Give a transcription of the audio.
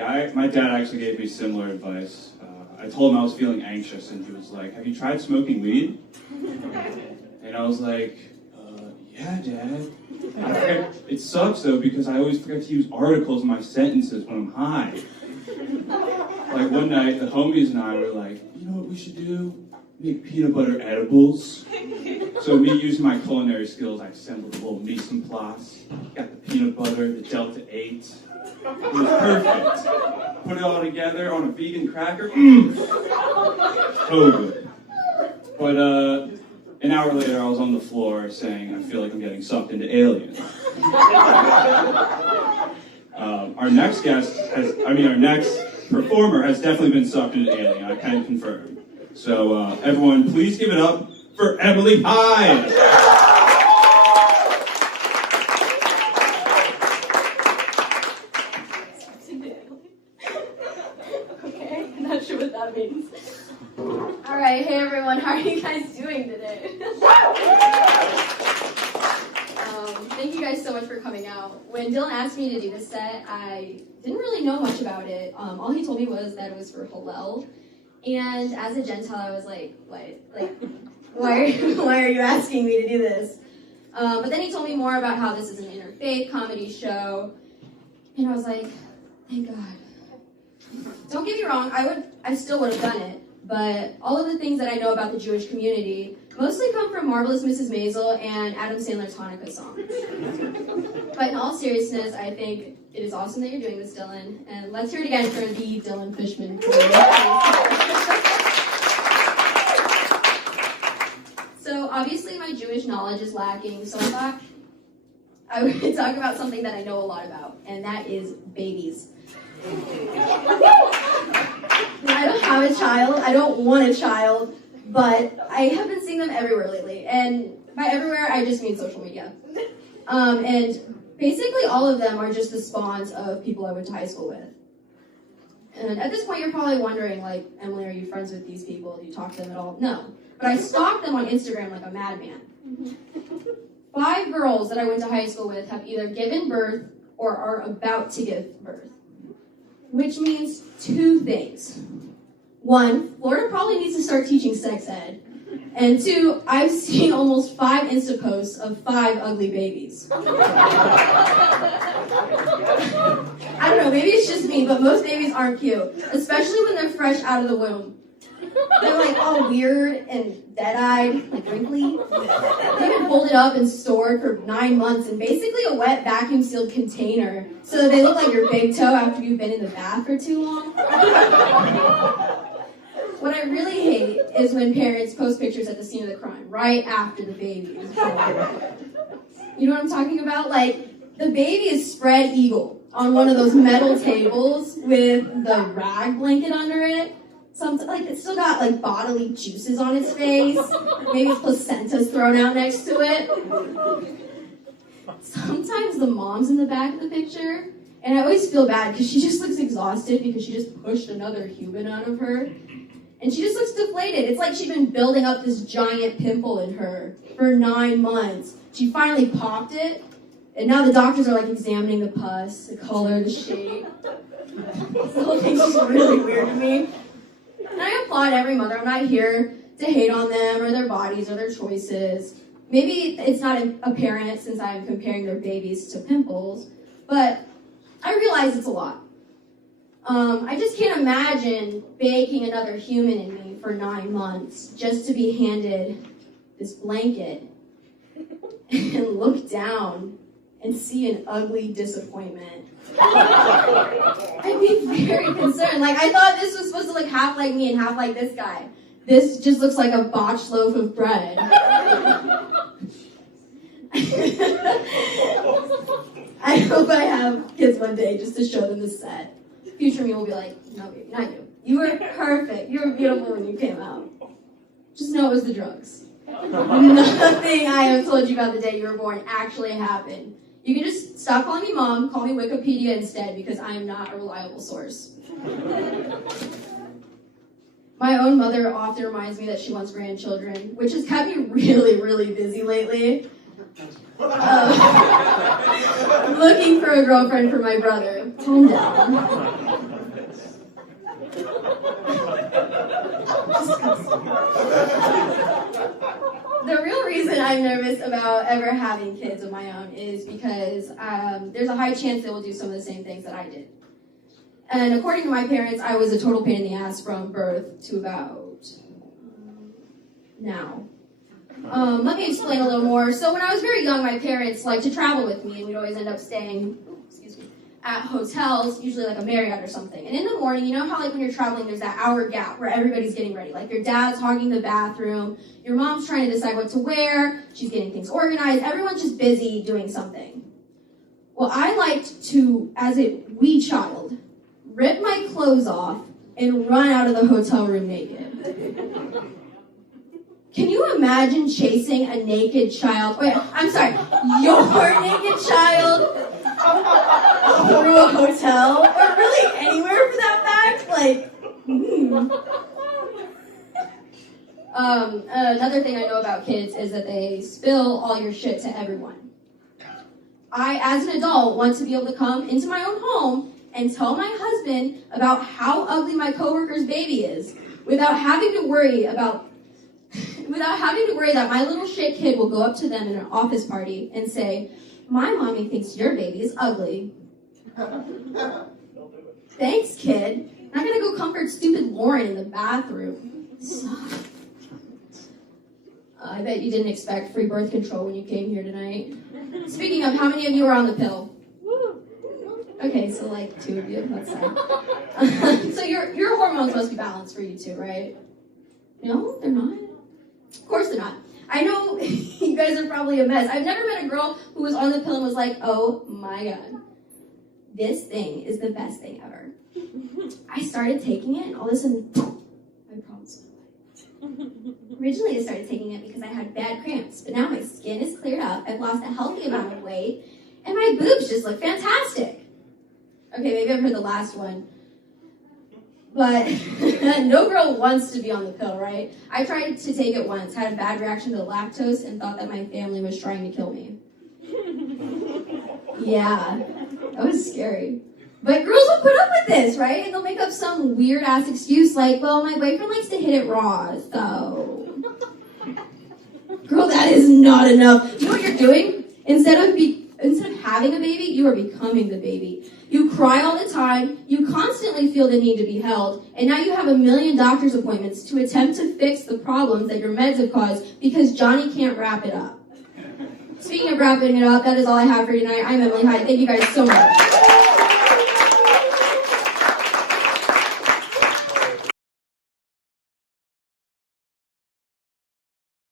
Yeah, my dad actually gave me similar advice. I told him I was feeling anxious, and he was like, "Have you tried smoking weed?" And I was like, "Yeah, Dad." It sucks though because I always forget to use articles in my sentences when I'm high. Like one night, the homies and I were like, "You know what we should do? Make peanut butter edibles." So me using my culinary skills, I assembled a little mise en place. Got the peanut butter, the Delta 8. It was perfect. Put it all together on a vegan cracker. So good. But an hour later, I was on the floor saying, "I feel like I'm getting sucked into Alien." Our next performer has definitely been sucked into Alien. I can confirm. So everyone, please give it up for Emily Pye. Okay, I'm not sure what that means. Alright, hey everyone, how are you guys doing today? Thank you guys so much for coming out. When Dylan asked me to do this set, I didn't really know much about it. All he told me was that it was for Hillel. And as a Gentile, I was like, what? Like, why are you asking me to do this? But then he told me more about how this is an interfaith comedy show. And I was like, thank God. Don't get me wrong, I still would have done it. But all of the things that I know about the Jewish community mostly come from Marvelous Mrs. Maisel and Adam Sandler's Hanukkah songs. But in all seriousness, I think it is awesome that you're doing this, Dylan. And let's hear it again for the Dylan Fishman. So obviously my Jewish knowledge is lacking, so I thought I would talk about something that I know a lot about, and that is babies. I don't have a child, I don't want a child, but I have been seeing them everywhere lately. And by everywhere, I just mean social media. And basically all of them are just the spawns of people I went to high school with. And at this point, you're probably wondering, like, Emily, are you friends with these people? Do you talk to them at all? No. But I stalk them on Instagram like a madman. 5 girls that I went to high school with have either given birth or are about to give birth. Which means 2 things. 1, Florida probably needs to start teaching sex ed. And 2, I've seen almost 5 Insta posts of 5 ugly babies. I don't know, maybe it's just me, but most babies aren't cute. Especially when they're fresh out of the womb. They're like all weird and dead-eyed, like wrinkly. They've been folded up and stored for 9 months in basically a wet vacuum-sealed container so that they look like your big toe after you've been in the bath for too long. What I really hate is when parents post pictures at the scene of the crime, right after the baby is born. You know what I'm talking about? Like, the baby is spread eagle on one of those metal tables with the rag blanket under it. Like, it's still got, like, bodily juices on its face. Maybe its placenta's thrown out next to it. Sometimes the mom's in the back of the picture, and I always feel bad because she just looks exhausted because she just pushed another human out of her. And she just looks deflated. It's like she's been building up this giant pimple in her for 9 months. She finally popped it, and now the doctors are, like, examining the pus, the color, the shape. The whole thing's just really weird to me. And I applaud every mother. I'm not here to hate on them or their bodies or their choices. Maybe it's not apparent since I'm comparing their babies to pimples, but I realize it's a lot. I just can't imagine baking another human in me for 9 months just to be handed this blanket and look down and see an ugly disappointment. I'd be very concerned. Like, I thought this was supposed to look half like me and half like this guy. This just looks like a botched loaf of bread. I hope I have kids one day just to show them the set. Future me will be like, no, baby, not you. You were perfect. You were beautiful when you came out. Just know it was the drugs. Nothing I have told you about the day you were born actually happened. You can just stop calling me mom, call me Wikipedia instead, because I am not a reliable source. My own mother often reminds me that she wants grandchildren, which has kept me really, really busy lately. Looking for a girlfriend for my brother. Calm down. The real reason I'm nervous about ever having kids of my own is because there's a high chance they will do some of the same things that I did. And according to my parents, I was a total pain in the ass from birth to about now. Let me explain a little more. So when I was very young, my parents liked to travel with me, and we'd always end up staying, at hotels, usually like a Marriott or something. And in the morning, you know how like when you're traveling, there's that hour gap where everybody's getting ready. Like your dad's hogging the bathroom, your mom's trying to decide what to wear, she's getting things organized, everyone's just busy doing something. Well, I liked to, as a wee child, rip my clothes off and run out of the hotel room naked. Can you imagine chasing a naked child? Wait, I'm sorry, your naked child through a hotel, or really anywhere for that fact? Like, Another thing I know about kids is that they spill all your shit to everyone. I, as an adult, want to be able to come into my own home and tell my husband about how ugly my coworker's baby is, without having to worry that my little shit kid will go up to them in an office party and say, "My mommy thinks your baby is ugly." Thanks, kid. I'm gonna go comfort stupid Lauren in the bathroom. I bet you didn't expect free birth control when you came here tonight. Speaking of, how many of you are on the pill? Okay, so like 2 of you. That's sad. So your hormones must be balanced for you too, right? No, they're not. Of course they're not. I know you guys are probably a mess. I've never met a girl who was on the pill and was like, "Oh my god, this thing is the best thing ever." I started taking it and all of a sudden, my problems went away. Originally I started taking it because I had bad cramps, but now my skin is cleared up, I've lost a healthy amount of weight, and my boobs just look fantastic. Okay, maybe I've heard the last one. But no girl wants to be on the pill, right? I tried to take it once, had a bad reaction to the lactose, and thought that my family was trying to kill me. Yeah, that was scary. But girls will put up with this, right? And they'll make up some weird-ass excuse like, "Well, my boyfriend likes to hit it raw, so..." Girl, that is not enough. You know what you're doing? Instead of having a baby, you are becoming the baby. You cry all the time, you constantly feel the need to be held, and now you have 1,000,000 doctor's appointments to attempt to fix the problems that your meds have caused because Johnny can't wrap it up. Speaking of wrapping it up, that is all I have for you tonight. I'm Emily Hyde. Thank you guys so much.